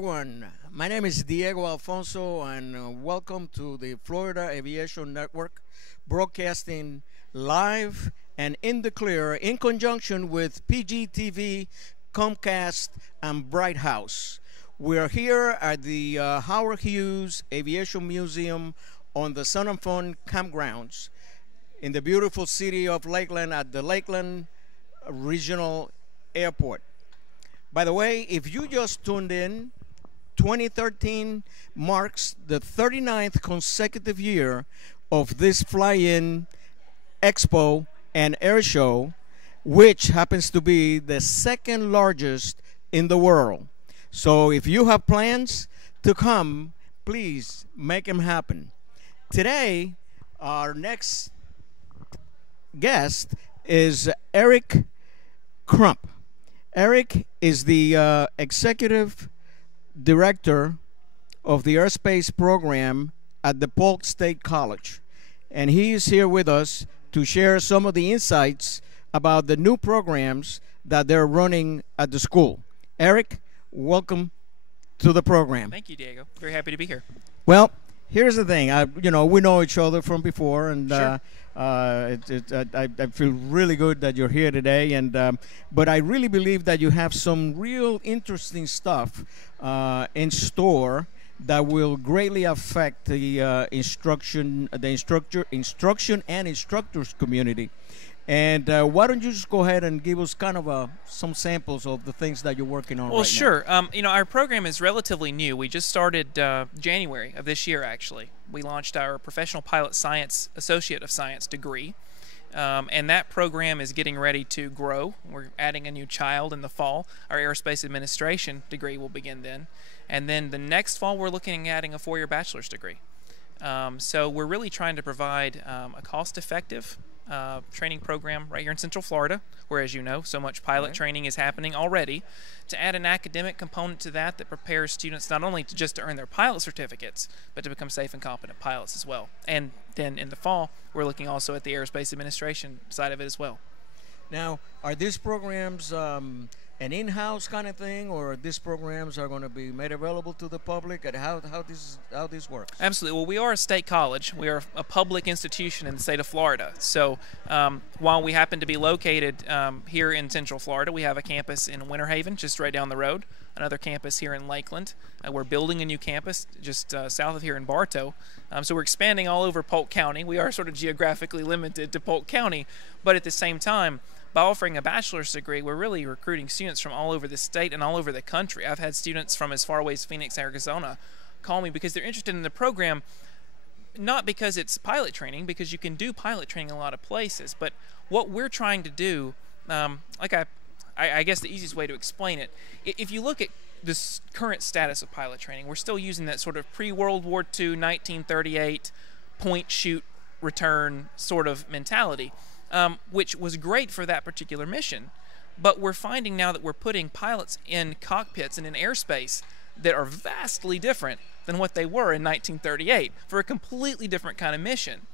everyone. My name is Diego Alfonso, and welcome to the Florida Aviation Network, broadcasting live and in the clear in conjunction with PGTV, Comcast, and Bright House. We're here at the Howard Hughes Aviation Museum on the Sun and Fun campgrounds in the beautiful city of Lakeland at the Lakeland Regional Airport. By the way, if you just tuned in, 2013 marks the 39th consecutive year of this fly-in expo and air show, which happens to be the second largest in the world. So if you have plans to come, please make them happen. Today, our next guest is Eric Crump. Eric is the executive director of the Aerospace program at the Polk State College, and he is here with us to share some of the insights about the new programs that they're running at the school. Eric, welcome to the program. Thank you, Diego. Very happy to be here. Well, here's the thing. We know each other from before, and Sure. I feel really good that you're here today, and but I really believe that you have some real interesting stuff in store that will greatly affect the instruction and instructors community. And why don't you just go ahead and give us kind of some samples of the things that you're working on Well, right sure. Our program is relatively new. We just started January of this year, actually. We launched our Professional Pilot Science Associate of Science degree, and that program is getting ready to grow. We're adding a new child in the fall. Our Aerospace Administration degree will begin then. And then the next fall, we're looking at adding a four-year bachelor's degree. So we're really trying to provide a cost-effective training program right here in Central Florida, where, as you know, so much pilot training is happening already, to add an academic component to that prepares students not only to earn their pilot certificates, but to become safe and competent pilots as well. And then in the fall, we're looking also at the Aerospace Administration side of it as well. Now, are these programs an in-house kind of thing, or these programs are going to be made available to the public, and how this works? Absolutely. Well, we are a state college. We are a public institution in the state of Florida. So while we happen to be located here in Central Florida, we have a campus in Winter Haven, just right down the road, another campus here in Lakeland. We're building a new campus just south of here in Bartow. So we're expanding all over Polk County. We are sort of geographically limited to Polk County, but at the same time, by offering a bachelor's degree, we're really recruiting students from all over the state and all over the country. I've had students from as far away as Phoenix, Arizona call me because they're interested in the program, not because it's pilot training, because you can do pilot training in a lot of places, but what we're trying to do, I guess the easiest way to explain it, if you look at this current status of pilot training, we're still using that sort of pre-World War II, 1938, point, shoot, return sort of mentality. Which was great for that particular mission. But we're finding now that we're putting pilots in cockpits and in airspace that are vastly different than what they were in 1938 for a completely different kind of mission.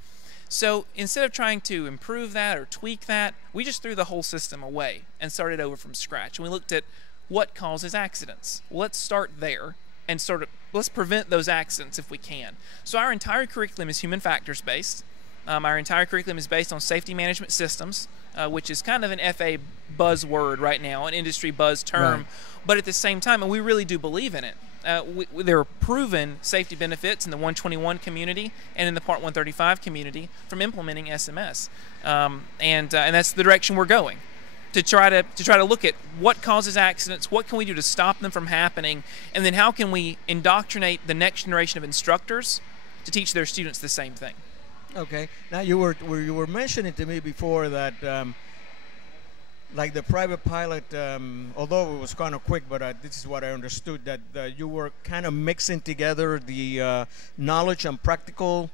So instead of trying to improve that or tweak that, we just threw the whole system away and started over from scratch. And we looked at what causes accidents. Well, let's start there and let's prevent those accidents if we can. So our entire curriculum is human factors based. Our entire curriculum is based on safety management systems, which is kind of an FA buzzword right now, an industry buzz term. Right. But at the same time, and we really do believe in it, there are proven safety benefits in the 121 community and in the Part 135 community from implementing SMS. And that's the direction we're going, to try to look at what causes accidents, what can we do to stop them from happening, and then how can we indoctrinate the next generation of instructors to teach their students the same thing. Okay. Now you were mentioning to me before that, like the private pilot, although it was kind of quick, but this is what I understood, that you were kind of mixing together the knowledge and practical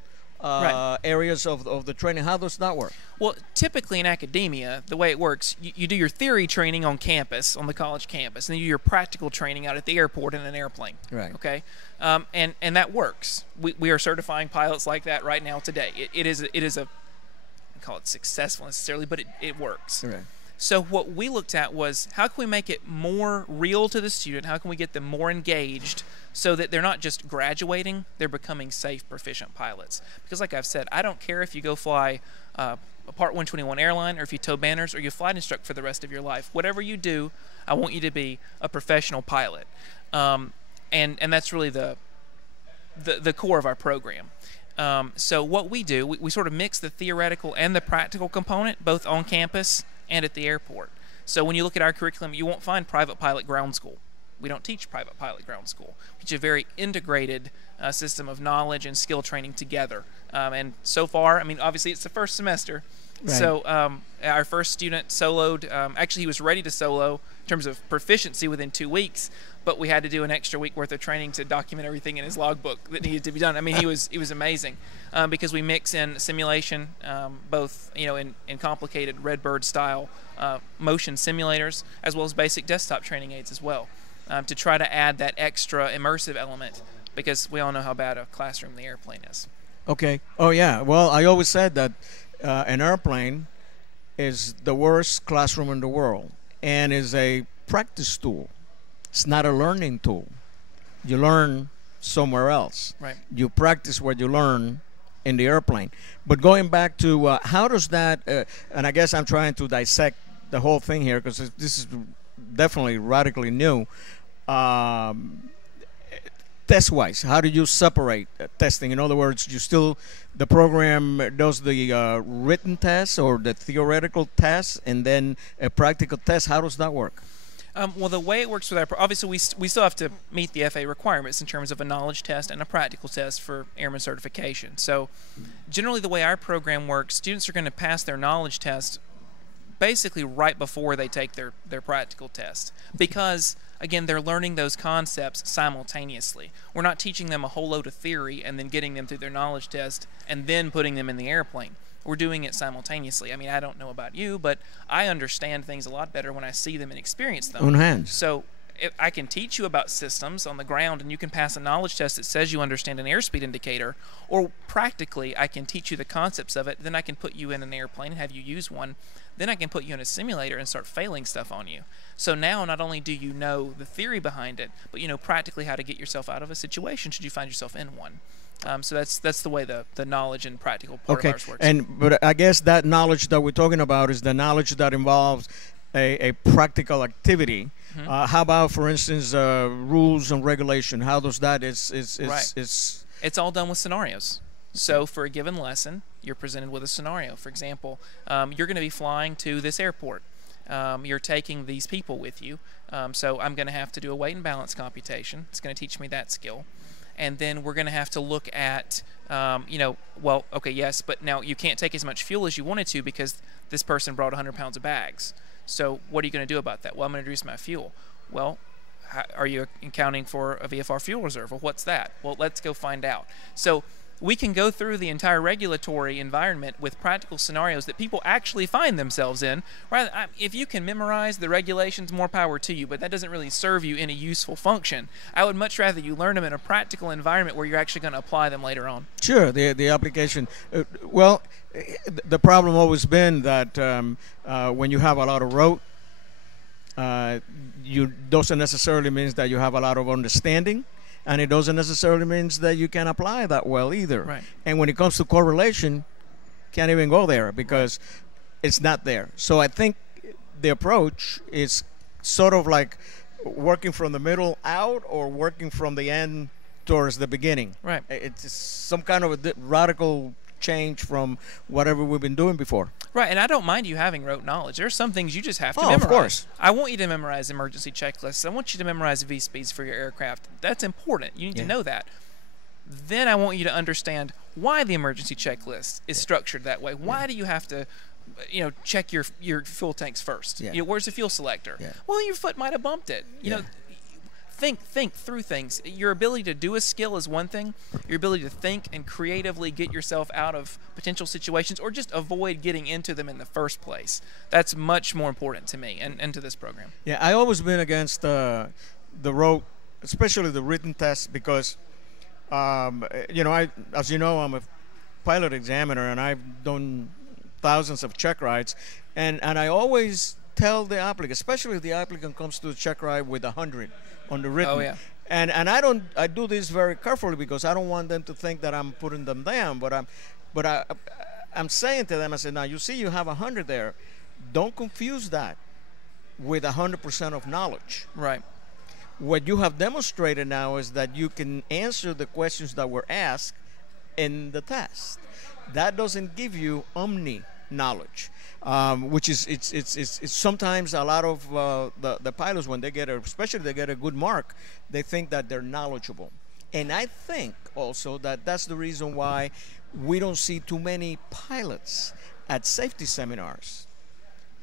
areas of the training. How does that work? Well, typically in academia, the way it works, you do your theory training on campus, on the college campus, and then you do your practical training out at the airport in an airplane. Right. Okay. And that works. We are certifying pilots like that right now today. It is a, I call it successful necessarily, but it works. Right. So what we looked at was, how can we make it more real to the student? How can we get them more engaged so that they're not just graduating, they're becoming safe, proficient pilots? Because like I've said, I don't care if you go fly a Part 121 airline, or if you tow banners, or you flight instruct for the rest of your life. Whatever you do, I want you to be a professional pilot. And that's really the core of our program. So what we do, we sort of mix the theoretical and the practical component, both on campus and at the airport. So when you look at our curriculum, you won't find private pilot ground school. We don't teach private pilot ground school. We teach a very integrated system of knowledge and skill training together. And so far, I mean, obviously it's the first semester. Right. So our first student soloed. Actually, he was ready to solo in terms of proficiency within 2 weeks, but we had to do an extra week worth of training to document everything in his logbook that needed to be done. I mean, he was amazing because we mix in simulation, both in complicated Redbird style motion simulators, as well as basic desktop training aids as well, to try to add that extra immersive element, because we all know how bad a classroom the airplane is. Okay. Oh yeah. Well, I always said that an airplane is the worst classroom in the world, and is a practice tool. It's not a learning tool. You learn somewhere else. Right. You practice what you learn in the airplane. But going back to how does that, and I guess I'm trying to dissect the whole thing here, because this is definitely radically new. Test-wise, how do you separate testing? In other words, the program does the written test or the theoretical test, and then a practical test. How does that work? Well, the way it works with obviously we still have to meet the FAA requirements in terms of a knowledge test and a practical test for airman certification. So generally the way our program works, students are going to pass their knowledge test basically right before they take their practical test, because again, they're learning those concepts simultaneously. We're not teaching them a whole load of theory and then getting them through their knowledge test and then putting them in the airplane. We're doing it simultaneously. I mean, I don't know about you, but I understand things a lot better when I see them and experience them. On hand. So if I can teach you about systems on the ground, and you can pass a knowledge test that says you understand an airspeed indicator, or practically I can teach you the concepts of it, then I can put you in an airplane and have you use one. Then I can put you in a simulator and start failing stuff on you. So now not only do you know the theory behind it, but you know practically how to get yourself out of a situation should you find yourself in one. So that's the way the knowledge and practical part of ours works. But I guess that knowledge that we're talking about is the knowledge that involves a practical activity. Mm-hmm. How about, for instance, rules and regulation? How does that right. It's all done with scenarios. So for a given lesson, you're presented with a scenario. For example, you're going to be flying to this airport. You're taking these people with you. So I'm going to have to do a weight and balance computation. It's going to teach me that skill. And then we're going to have to look at, well, okay, yes, but now you can't take as much fuel as you wanted to because this person brought 100 pounds of bags. So what are you going to do about that? Well, I'm going to reduce my fuel. Well, are you accounting for a VFR fuel reserve? Well, what's that? Well, let's go find out. So we can go through the entire regulatory environment with practical scenarios that people actually find themselves in. If you can memorize the regulations, more power to you, but that doesn't really serve you in a useful function. I would much rather you learn them in a practical environment where you're actually going to apply them later on. Sure, the application. Well, the problem always been that when you have a lot of rote, doesn't necessarily means that you have a lot of understanding. And it doesn't necessarily mean that you can apply that well either. Right. And when it comes to correlation, can't even go there because it's not there. So I think the approach is sort of like working from the middle out or working from the end towards the beginning. Right. It's some kind of a radical change from whatever we've been doing before. Right, and I don't mind you having rote knowledge. There are some things you just have to memorize. Of course. I want you to memorize emergency checklists. I want you to memorize V-speeds for your aircraft. That's important. You need to know that. Then I want you to understand why the emergency checklist is structured that way. Why do you have to check your fuel tanks first? Where's the fuel selector? Well, your foot might have bumped it. You know, think through things. Your ability to do a skill is one thing. Your ability to think and creatively get yourself out of potential situations or just avoid getting into them in the first place. That's much more important to me and to this program. Yeah, I always been against the rote, especially the written test, because as you know, I'm a pilot examiner and I've done thousands of check rides, and I always tell the applicant, especially if the applicant comes to the check ride with 100 on the written. Oh, yeah. And I do this very carefully because I don't want them to think that I'm putting them down, but I'm saying to them, I said, now you see you have 100 there. Don't confuse that with 100% of knowledge. Right. What you have demonstrated now is that you can answer the questions that were asked in the test. That doesn't give you omni knowledge, which is it's sometimes a lot of the pilots, when they get especially they get a good mark, they think that they're knowledgeable. And I think also that that's the reason why we don't see too many pilots at safety seminars,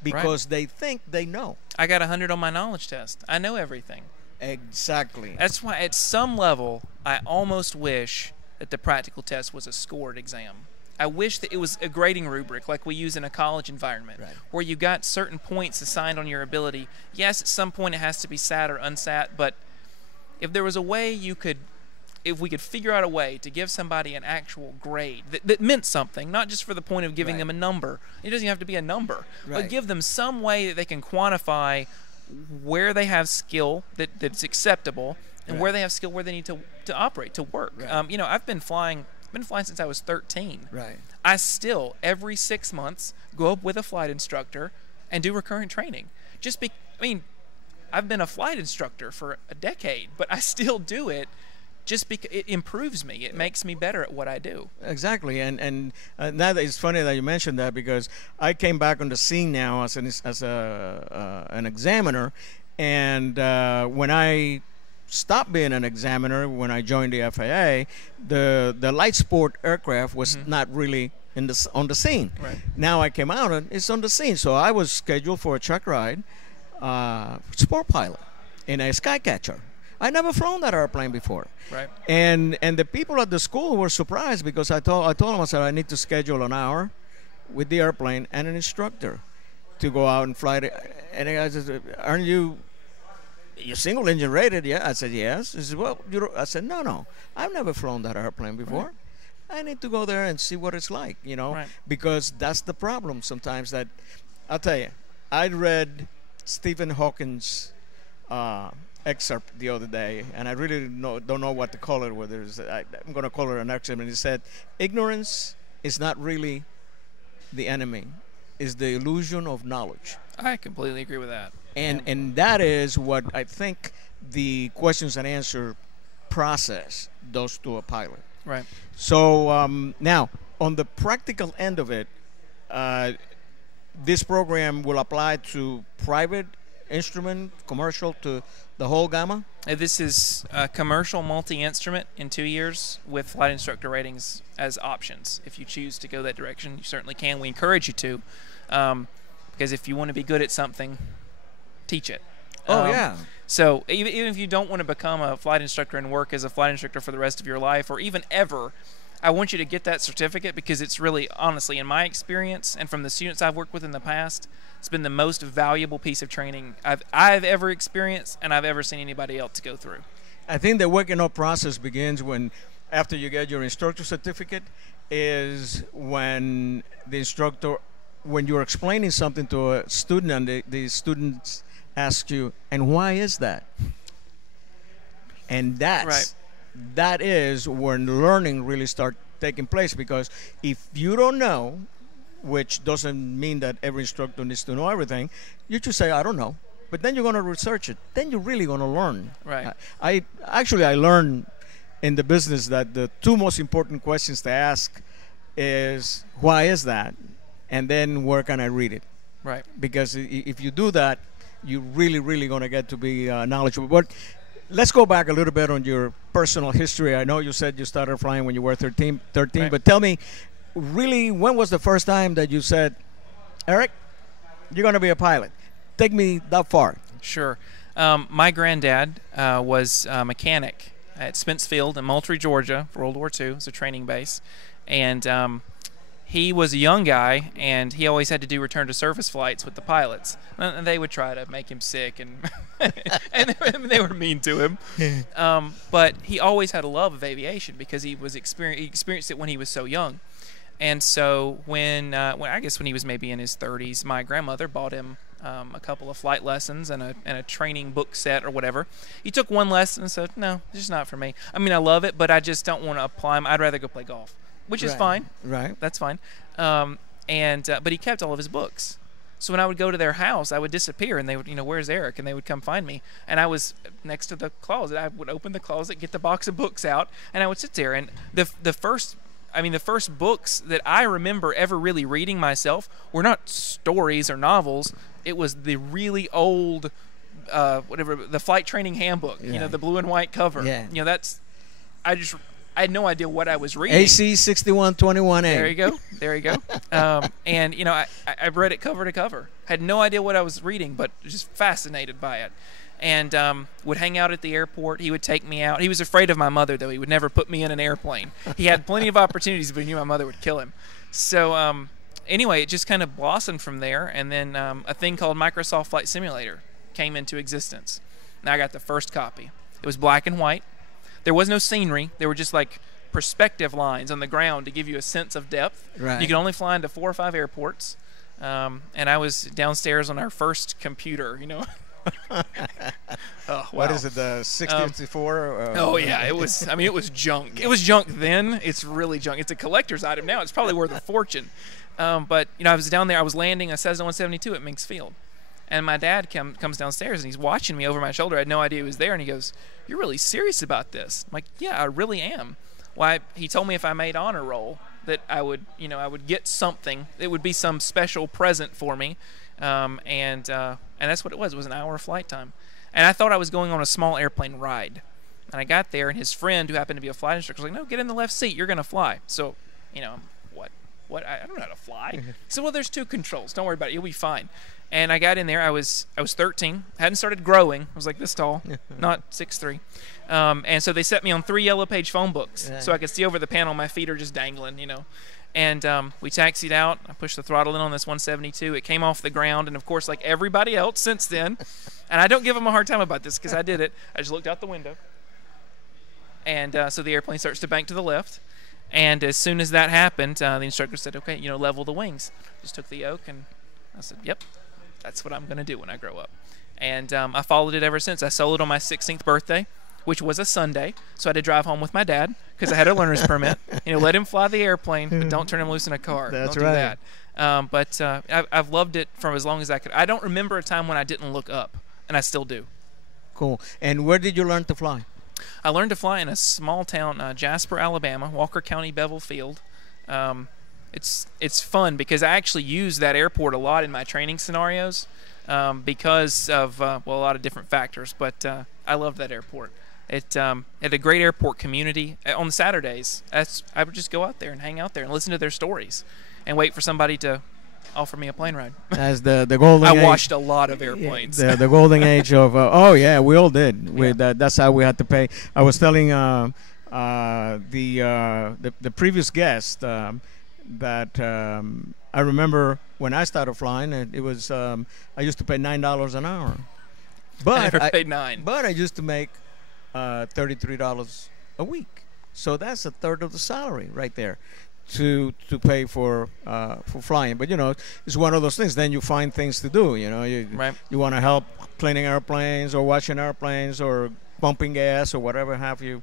because they think they know. I got 100 on my knowledge test. I know everything. Exactly. That's why at some level I almost wish that the practical test was a scored exam. I wish that it was a grading rubric like we use in a college environment, where you got certain points assigned on your ability. Yes, at some point it has to be sat or unsat, but if there was a way if we could figure out a way to give somebody an actual grade that meant something, not just for the point of giving them a number. It doesn't have to be a number, but give them some way that they can quantify where they have skill that's acceptable, and where they have skill where they need to operate, to work. You know, I've been flying since I was 13. I still, every 6 months, go up with a flight instructor and do recurrent training. I mean, I've been a flight instructor for a decade, but I still do it just because it improves me. It makes me better at what I do. Exactly, and that is funny that you mentioned that, because I came back on the scene now as an examiner, and when I stopped being an examiner, when I joined the FAA, the light sport aircraft was not really on the scene. Now I came out and it's on the scene, so I was scheduled for a check ride, sport pilot in a Skycatcher. I never flown that airplane before. And the people at the school were surprised, because I told them, I said, I need to schedule an hour with the airplane and an instructor to go out and fly it. And I said, aren't you single engine rated? Yeah. I said, yes. He said, well, I said, no, I've never flown that airplane before. I need to go there and see what it's like, you know, because that's the problem sometimes. That I'll tell you, I read Stephen Hawking's excerpt the other day, and I really don't know what to call it, whether I'm going to call it an excerpt, and he said, ignorance is not really the enemy, it's the illusion of knowledge. I completely agree with that. And that is what I think the questions and answer process does to a pilot. So now, on the practical end of it, this program will apply to private instrument, commercial, to the whole gamma? This is a commercial multi-instrument in 2 years with flight instructor ratings as options. If you choose to go that direction, you certainly can. We encourage you to, because if you want to be good at something, teach it. So even if you don't want to become a flight instructor and work as a flight instructor for the rest of your life, or even ever, I want you to get that certificate, because it's really, honestly, in my experience and from the students I've worked with in the past, it's been the most valuable piece of training I've ever experienced and I've ever seen anybody else go through. I think the waking up process begins after you get your instructor certificate, is when the instructor, when you're explaining something to a student and the students ask you, and why is that? And that is when learning really starts taking place, because if you don't know, which doesn't mean that every instructor needs to know everything, you just say, I don't know. But then you're going to research it. Then you're really going to learn. I learned in the business that the two most important questions to ask is, why is that? And then where can I read it? Because if you do that, you're really going to get to be knowledgeable. But let's go back a little bit on your personal history. I know you said you started flying when you were 13, but tell me, really, when was the first time that you said, Eric, you're going to be a pilot? Take me that far. Sure. My granddad was a mechanic at Spence Field in Moultrie, Georgia, for World War II. It's a training base. And he was a young guy, and he always had to do return to service flights with the pilots. And they would try to make him sick, and and they were mean to him. But he always had a love of aviation, because he experienced it when he was so young. And so when he was maybe in his 30s, my grandmother bought him a couple of flight lessons and a training book set or whatever. He took one lesson and said, no, it's just not for me. I mean, I love it, but I just don't want to apply them. I'd rather go play golf, which is fine. Right. That's fine. But he kept all of his books. So when I would go to their house, I would disappear, and they would, where's Eric? And they would come find me. And I was next to the closet. I would open the closet, get the box of books out, and I would sit there. And the first books that I remember ever really reading myself were not stories or novels. It was the really old, the flight training handbook. Yeah. The blue and white cover. Yeah. I had no idea what I was reading. AC 6121A. There you go. And I read it cover to cover. Had no idea what I was reading, but just fascinated by it. And would hang out at the airport. He would take me out. He was afraid of my mother, though. He would never put me in an airplane. He had plenty of opportunities, but he knew my mother would kill him. So anyway, it just kind of blossomed from there. And then a thing called Microsoft Flight Simulator came into existence. And I got the first copy. It was black and white. There was no scenery. There were just like perspective lines on the ground to give you a sense of depth. Right. You could only fly into 4 or 5 airports. And I was downstairs on our first computer, Oh, wow. What is it, the 654? Oh, yeah. It was junk. It was junk then. It's really junk. It's a collector's item now. It's probably worth a fortune. But, I was down there. I was landing a Cessna 172 at Minks Field. And my dad comes downstairs, and he's watching me over my shoulder. I had no idea he was there, and he goes, "You're really serious about this?" I'm like, "Yeah, I really am." Why? He told me if I made honor roll that I would get something. It would be some special present for me, and that's what it was. It was an hour of flight time, and I thought I was going on a small airplane ride. And I got there, and his friend, who happened to be a flight instructor, was like, "No, get in the left seat. You're going to fly." So, what? I don't know how to fly. He said, "Well, there's 2 controls. Don't worry about it. You'll be fine." And I got in there. I was 13. Hadn't started growing. I was like this tall, not 6'3". And so they set me on 3 yellow page phone books so I could see over the panel. My feet are just dangling, And we taxied out. I pushed the throttle in on this 172. It came off the ground. And, of course, like everybody else since then, and I don't give them a hard time about this because I did it, I just looked out the window. And so the airplane starts to bank to the left. And as soon as that happened, the instructor said, "Okay, level the wings." Just took the yoke, and I said, "Yep. That's what I'm going to do when I grow up." And I followed it ever since. I soloed on my 16th birthday, which was a Sunday, so I had to drive home with my dad because I had a learner's permit. Let him fly the airplane, but don't turn him loose in a car. That's don't right. do that. I've loved it for as long as I could. I don't remember a time when I didn't look up, and I still do. Cool. And where did you learn to fly? I learned to fly in a small town, Jasper, Alabama, Walker County, Bevel Field. It's fun because I actually use that airport a lot in my training scenarios because of a lot of different factors. But I love that airport. It had a great airport community. On the Saturdays, I would just go out there and hang out there and listen to their stories and wait for somebody to offer me a plane ride. As the golden age. I watched a lot of airplanes. The golden age of we all did. Yeah. That's how we had to pay. I was telling the previous guest that I remember when I started flying, it was I used to pay $9 an hour. But I never paid $9. But I used to make $33 a week. So that's a third of the salary right there to pay for flying. But it's one of those things. Then you find things to do. You want to help cleaning airplanes or washing airplanes or pumping gas or whatever have you.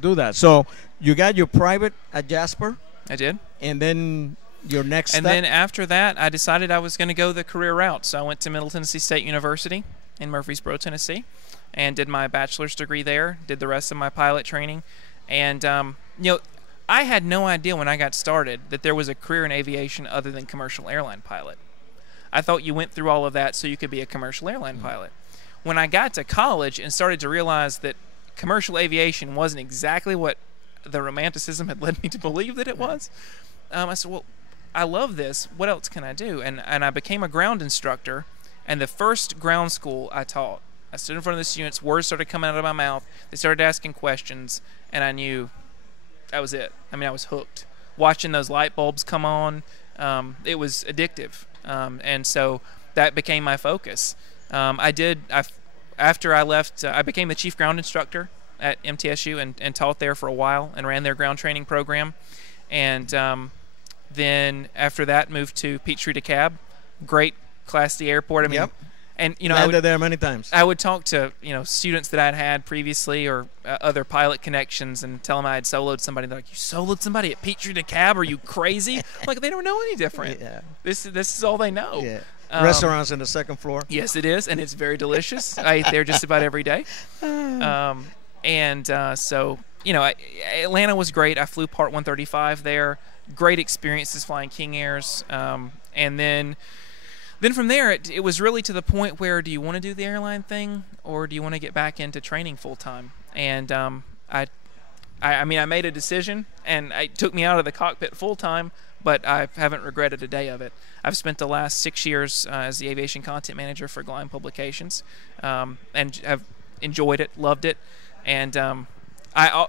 Do that. So you got your private at Jasper. I did. And then your next step? Then after that, I decided I was going to go the career route. So I went to Middle Tennessee State University in Murfreesboro, Tennessee, and did my bachelor's degree there, did the rest of my pilot training. And, I had no idea when I got started that there was a career in aviation other than commercial airline pilot. I thought you went through all of that so you could be a commercial airline pilot. When I got to college and started to realize that commercial aviation wasn't exactly what the romanticism had led me to believe that it was, I said, well, I love this. What else can I do? And I became a ground instructor, and the first ground school I taught, I stood in front of the students, words started coming out of my mouth, they started asking questions, and I knew that was it. I mean, I was hooked. Watching those light bulbs come on, it was addictive. And so that became my focus. After I left, I became the chief ground instructor at MTSU and taught there for a while and ran their ground training program. And then after that, moved to Peachtree DeKalb. Great Class D airport. I mean, Yep. and you know, Landed there many times. I would talk to students that I'd had previously or other pilot connections and tell them I had soloed somebody. They're like, "You soloed somebody at Petrie DeKalb? Are you crazy?" I'm like, they don't know any different. Yeah. This is all they know. Yeah. Restaurants on the second floor. Yes, it is, and it's very delicious. I eat there just about every day. So Atlanta was great. I flew Part 135 there. Great experiences flying King Airs, and then from there, it was really to the point where, do you want to do the airline thing, or do you want to get back into training full time? And I made a decision, and it took me out of the cockpit full time, but I haven't regretted a day of it. I've spent the last 6 years as the aviation content manager for Glime Publications, and have enjoyed it, loved it, and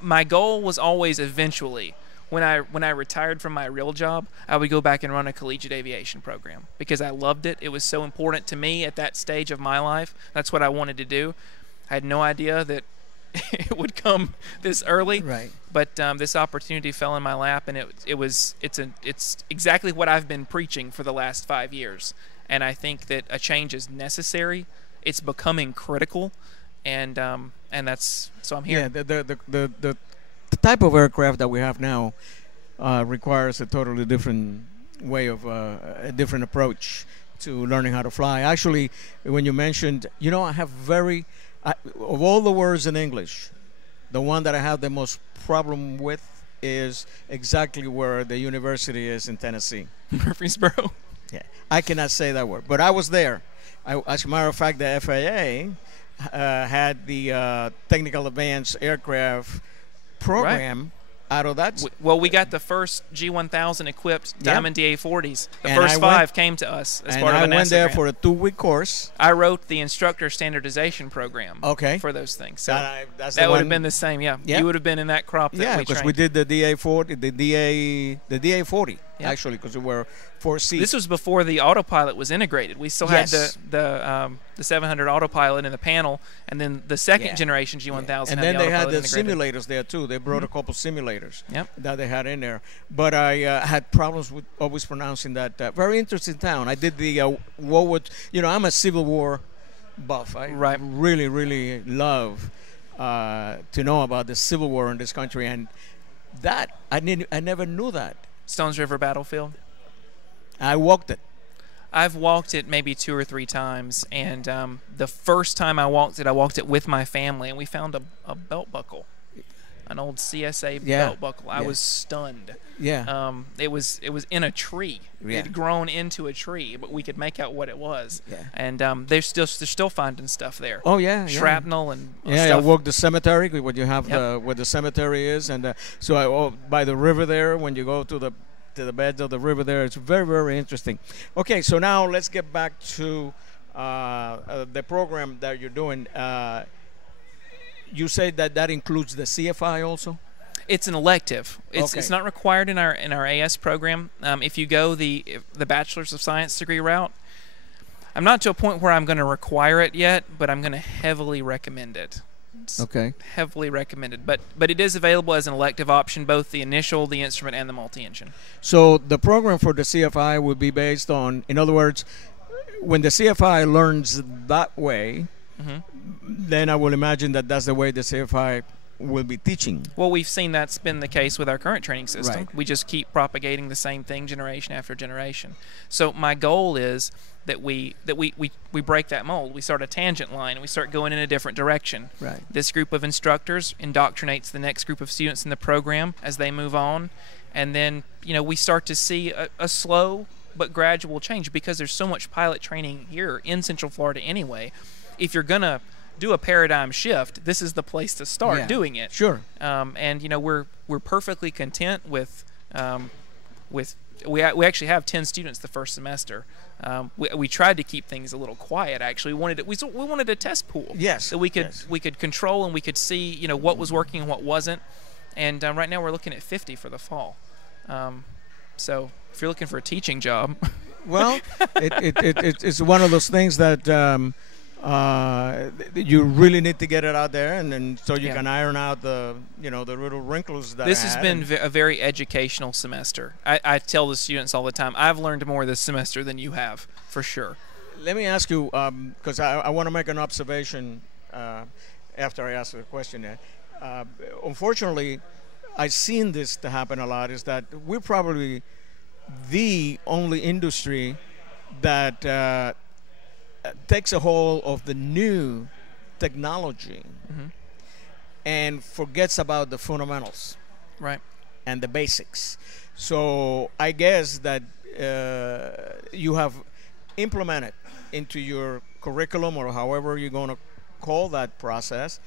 my goal was always eventually, when I retired from my real job, I would go back and run a collegiate aviation program because I loved it. It was so important to me at that stage of my life. That's what I wanted to do. I had no idea that it would come this early, Right. But this opportunity fell in my lap, and it's exactly what I've been preaching for the last 5 years. And I think that a change is necessary. It's becoming critical, and that's so I'm here. Yeah. The type of aircraft that we have now requires a totally different way of a different approach to learning how to fly. Actually, when you mentioned, I have of all the words in English, the one that I have the most problem with is exactly where the university is in Tennessee. Murfreesboro. Yeah, I cannot say that word, but I was there. As a matter of fact, the FAA had the Technical Advanced Aircraft program out of that. Well, we got the first G1000 equipped Diamond DA-40s. The And first I 5 went- came to us as And part of I a went NASA there grant. for a 2-week course. I wrote the instructor standardization program Okay. for those things. So That's that the would have one- been the same, yeah. Yeah. You would have been in that crop that Yeah, we because trained. we did the DA-40, the DA-40 Yep. actually, because we were 4 seats. This was before the autopilot was integrated. We still had Yes. the 700 autopilot in the panel, and then the second Yeah. generation G1000 and had then the they had autopilot the integrated. simulators there too. They brought a couple simulators Yep. that they had in there. But I had problems with always pronouncing that. Very interesting town. I did the I'm a Civil War buff. I Right. really, really love to know about the Civil War in this country, and that I never knew that. Stones River Battlefield. I walked it. I've walked it maybe 2 or 3 times, and the first time I walked it with my family, and we found a belt buckle, an old CSA belt buckle. I was stunned. Yeah. It was in a tree. Yeah. It had grown into a tree, but we could make out what it was. Yeah. And they're still finding stuff there. Oh yeah. Shrapnel and Yeah, I stuff. walked the cemetery where you have Yep. where the cemetery is, and so by the river there, when you go to the beds of the river there, it's very, very interesting. Okay, so now let's get back to the program that you're doing. You say that includes the CFI also? It's an elective. It's Okay. not required in our AS program. If you go the Bachelor's of Science degree route, I'm not to a point where I'm going to require it yet, but I'm going to heavily recommend it. It's Okay. heavily recommended. But it is available as an elective option, both the initial, the instrument, and the multi-engine. So the program for the CFI would be based on, in other words, when the CFI learns that way, then I will imagine that's the way the CFI will be teaching. Well, we've seen that's been the case with our current training system. Right. We just keep propagating the same thing generation after generation. So my goal is that we break that mold. We start a tangent line and we start going in a different direction. Right. This group of instructors indoctrinates the next group of students in the program as they move on, and then we start to see a slow but gradual change because there's so much pilot training here in Central Florida anyway. If you're gonna do a paradigm shift, this is the place to start doing it. Sure. And we're perfectly content with we actually have 10 students the first semester. We tried to keep things a little quiet. Actually, we wanted a test pool. Yes. So we could control and we could see what was working and what wasn't. And right now we're looking at 50 for the fall. So if you're looking for a teaching job, well, it's one of those things that you really need to get it out there, and then so you can iron out the the little wrinkles that this has been a very educational semester. I tell the students all the time, I've learned more this semester than you have, for sure. Let me ask you, because I want to make an observation after I ask the question. Unfortunately, I've seen this to happen a lot, is that we're probably the only industry that takes a hold of the new technology and forgets about the fundamentals Right. and the basics. So I guess that you have implemented into your curriculum, or however you're going to call that process,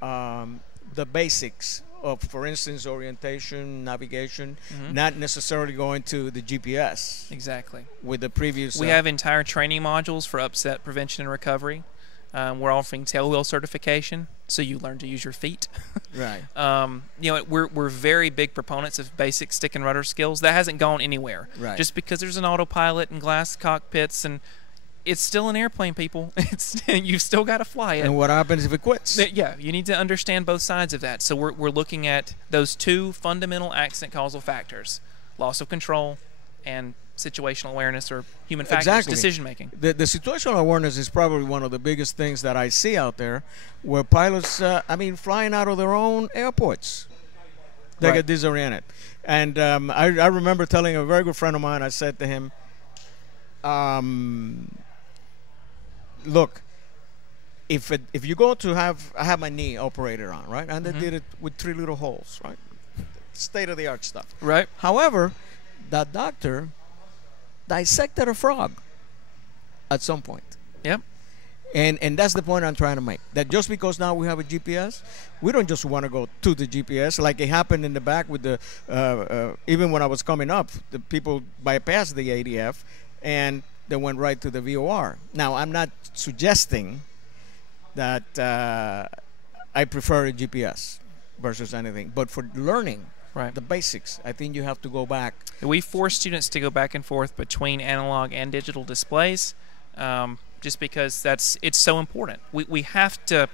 the basics of, for instance, orientation, navigation, not necessarily going to the GPS Exactly. with the previous. We have entire training modules for upset prevention and recovery. We're offering tailwheel certification, so you learn to use your feet. Right. You know, we're very big proponents of basic stick and rudder skills. That hasn't gone anywhere. Right. Just because there's an autopilot and glass cockpits, and it's still an airplane, people. You've still got to fly it. And what happens if it quits? Yeah, you need to understand both sides of that. So we're looking at those two fundamental accident causal factors: loss of control and situational awareness, or human factors, Exactly. decision making. The situational awareness is probably one of the biggest things that I see out there, where pilots, flying out of their own airports, they Right. get disoriented. And I remember telling a very good friend of mine, I said to him, look, if you go to I have my knee operated on, right? And they did it with 3 little holes, right? State-of-the-art stuff. Right. However, that doctor dissected a frog at some point. Yep. And that's the point I'm trying to make. That just because now we have a GPS, we don't just want to go to the GPS. Like it happened in the back with the, even when I was coming up, the people bypassed the ADF and they went right to the VOR. Now, I'm not suggesting that I prefer a GPS versus anything. But for learning the basics, I think you have to go back. We force students to go back and forth between analog and digital displays, just because it's so important. We have to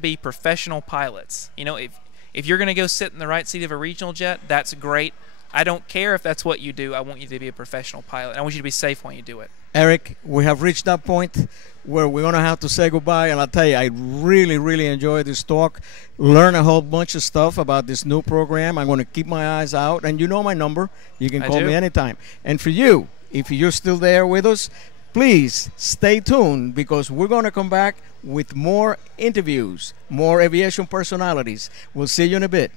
be professional pilots. You know, if you're going to go sit in the right seat of a regional jet, that's great. I don't care if that's what you do. I want you to be a professional pilot. I want you to be safe when you do it. Eric, we have reached that point where we're going to have to say goodbye. And I'll tell you, I really, really enjoyed this talk. Learn a whole bunch of stuff about this new program. I'm going to keep my eyes out. And you know my number. You can call me anytime. And for you, if you're still there with us, please stay tuned, because we're going to come back with more interviews, more aviation personalities. We'll see you in a bit.